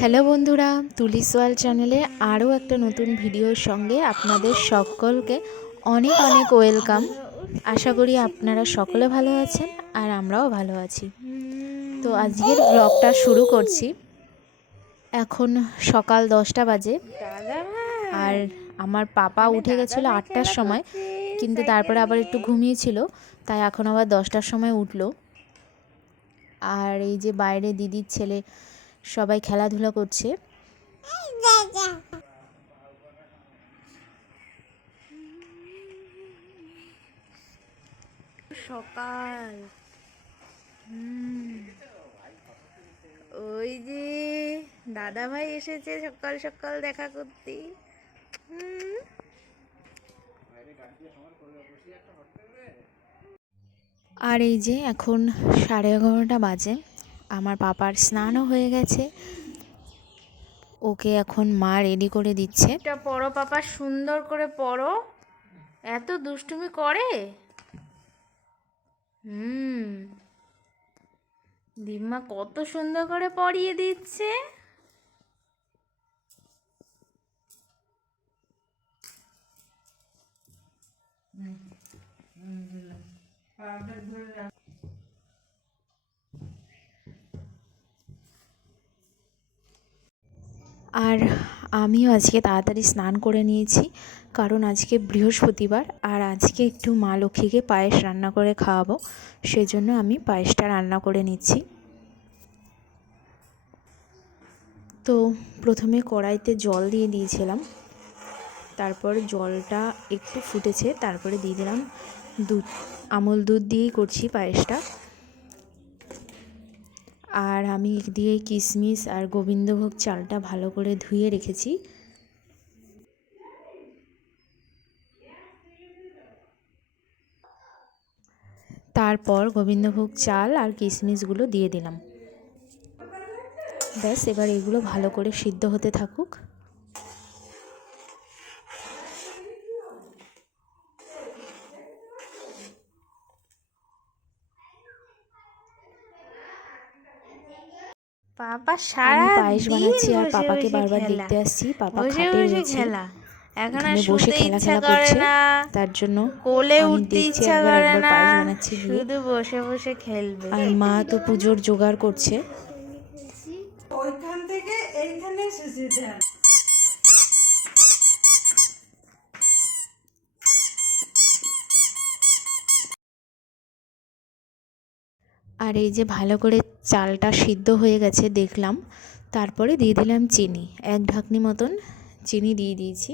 Hello বন্ধুরা, তুলিস world চ্যানেলে আরও একটা নতুন ভিডিওর সঙ্গে আপনাদের সকলকে অনেক অনেক ওয়েলকাম। আশা করি আপনারা সকলে ভালো আছেন আর আমরাও ভালো আছি। তো আজকের ব্লগটা শুরু করছি। এখন সকাল 10টা বাজে আর আমার পাপা উঠে গেছিলো 8টার সময়, কিন্তু তারপরে আবার একটু ঘুমিয়েছিল, তাই এখন আবার 10টার সময় উঠলো। আর এই যে বাইরে দিদির ছেলে সবাই খেলাধুলা করছে। সকাল ওই যে দাদা ভাই এসেছে সকাল সকাল দেখা করতে। আর এই যে এখন 11:30 বাজে, আমার পাপার স্নানও হয়ে গেছে, ওকে এখন মা রেডি করে দিচ্ছে। এটা পড়ো পাপা, সুন্দর করে পড়ো, এত দুষ্টুমি করে। দিম্মা কত সুন্দর করে পড়িয়ে দিচ্ছে। আর আমিও আজকে তাড়াতাড়ি স্নান করে নিয়েছি, কারণ আজকে বৃহস্পতিবার আর আজকে একটু মা লক্ষ্মীকে পায়েস রান্না করে খাওয়াবো, সেজন্য আমি পায়েসটা রান্না করে নিচ্ছি। তো প্রথমে কড়াইতে জল দিয়ে দিয়েছিলাম, তারপর জলটা একটু ফুটেছে, তারপরে দিয়ে দিলাম দুধ। আমুল দুধ দিয়েই করছি পায়েসটা। আর আমি দিয়ে কিশমিশ আর গোবিন্দভোগ চালটা ভালো করে ধুয়ে রেখেছি। তারপর গোবিন্দভোগ চাল আর কিশমিশগুলো দিয়ে দিলাম। ব্যাস, এবার এগুলো ভালো করে সিদ্ধ হতে থাকুক। পাপা সারা পায়েস বানাচ্ছি আর পাপাকে বারবার দেখতে আসছি। পাপা খাটে রয়েছে, এখানে বসে খেলা করছে, তার জন্য কোলে আমি উঠতে দেখছি ইচ্ছা একবার করে একবার না, পায়েস বানাচ্ছি গিয়ে। শুধু বসে বসে খেলবে। আর মা তো পুজোর জোগাড় করছে। ওইখান থেকে এইখানে এসেছে। আর এই যে ভালো করে চালটা সিদ্ধ হয়ে গেছে দেখলাম, তারপরে দিয়ে দিলাম চিনি, 1 ঢাকনি মতন চিনি দিয়ে দিয়েছি।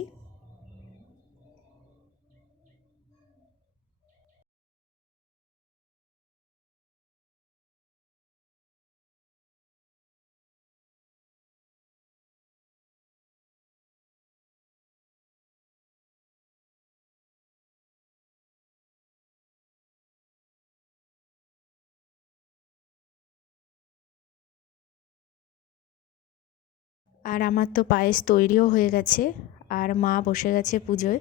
আর আমার তো পায়েস তৈরিও হয়ে গেছে, আর মা বসে গেছে পুজোয়।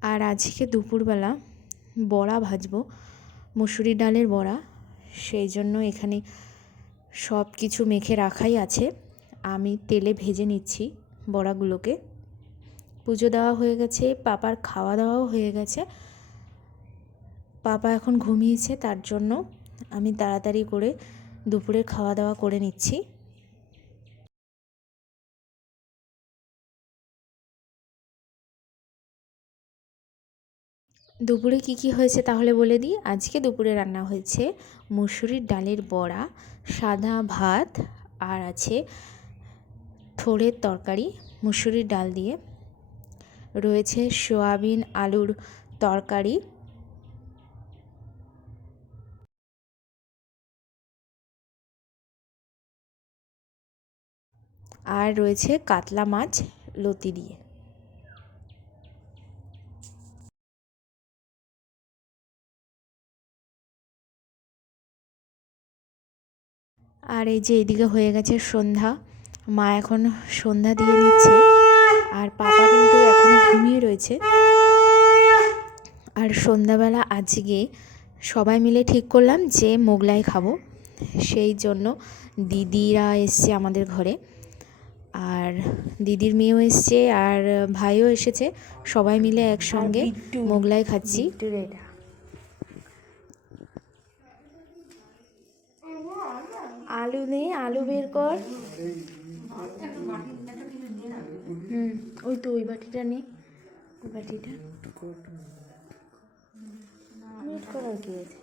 আর আজকে দুপুরবেলা বড়া ভাজবো, মুসুরির ডালের বড়া, সেই জন্য এখানে সব কিছু মেখে রাখাই আছে, আমি তেলে ভেজে নিচ্ছি বড়াগুলোকে। পুজো দেওয়া হয়ে গেছে, পাপার খাওয়া দাওয়াও হয়ে গেছে। পাপা এখন ঘুমিয়েছে, তার জন্য আমি তাড়াতাড়ি করে দুপুরের খাওয়া দাওয়া করে নিচ্ছি। দুপুরে কি হয়েছে তাহলে বলে দিই। আজকে দুপুরে রান্না হয়েছে মুসুরির ডালের বড়া, সাদা ভাত, আর আছে থোড়ের তরকারি মুসুরির ডাল দিয়ে, রয়েছে সয়াবিন আলুর তরকারি, আর রয়েছে কাতলা মাছ লতি দিয়ে। আর এই যে এইদিকে হয়ে গেছে সন্ধ্যা, মা এখন সন্ধ্যা দিয়ে নিচ্ছে, আর পাপা কিন্তু এখনও ঘুমিয়ে রয়েছে। আর সন্ধ্যাবেলা আজকে সবাই মিলে ঠিক করলাম যে মোগলাই খাবো, সেই জন্য দিদিরা এসছে আমাদের ঘরে, আর দিদির মেয়েও এসছে আর ভাইও এসেছে, সবাই মিলে একসঙ্গে মোগলাই খাচ্ছি। আলু নে, আলু বের কর। ওই তো ওই বাটিটা নে, ওই বাটিটা মিট করার কি আছে।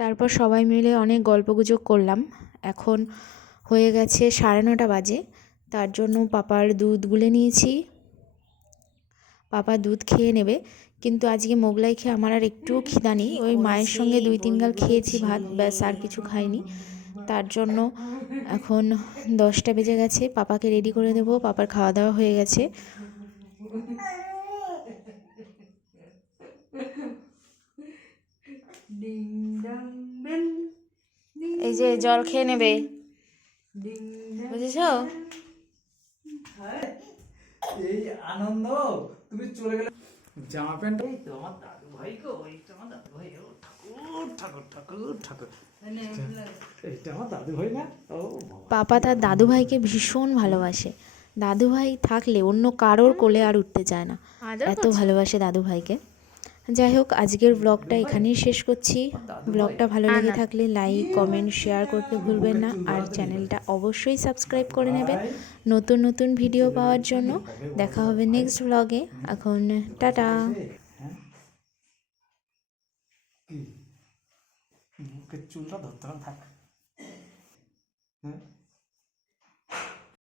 তারপর সবাই মিলে অনেক গল্পগুজব করলাম। এখন হয়ে গেছে 9:30 বাজে, তার জন্য পাপার দুধ গুলে নিয়েছি, পাপা দুধ খেয়ে নেবে। কিন্তু আজকে মোগলাই খেয়ে আমার আর একটুও খিদা নেই, ওই মায়ের সঙ্গে 2-3 গাল খেয়েছি ভাত, ব্যাস আর কিছু খাইনি। তার জন্য এখন 10টা বেজে গেছে, পাপাকে রেডি করে দেবো, পাপার খাওয়া দাওয়া হয়ে গেছে। এই যে জল খেয়ে নেবে, বুঝেছো? এই আনন্দ তুমি চলে গেলে জামা প্যান্ট এই তো আমার দাদু ভাই গো, এইটা আমার দাদু ভাই, ও ঠাকুর ঠাকুর ঠাকুর ঠাকুর, এইটা আমার দাদু ভাই না? ও বাবা। পাপা তার দাদু ভাইকে ভীষণ ভালোবাসে, দাদু ভাই থাকলে অন্য কারোর কোলে আর উঠতে চায় না, এত ভালোবাসে দাদু ভাইকে। যাই হোক, আজকের ব্লগটা এখানেই শেষ করছি। ব্লগটা ভালো লেগে থাকলে লাইক, কমেন্ট, শেয়ার করতে ভুলবেন না, আর চ্যানেলটা অবশ্যই সাবস্ক্রাইব করে নেবেন নতুন নতুন ভিডিও পাওয়ার জন্য। দেখা হবে নেক্সট ব্লগে। এখন টাটা। হ্যাঁ? কি মুখের চুলটা ধরতে থাক, হ্যাঁ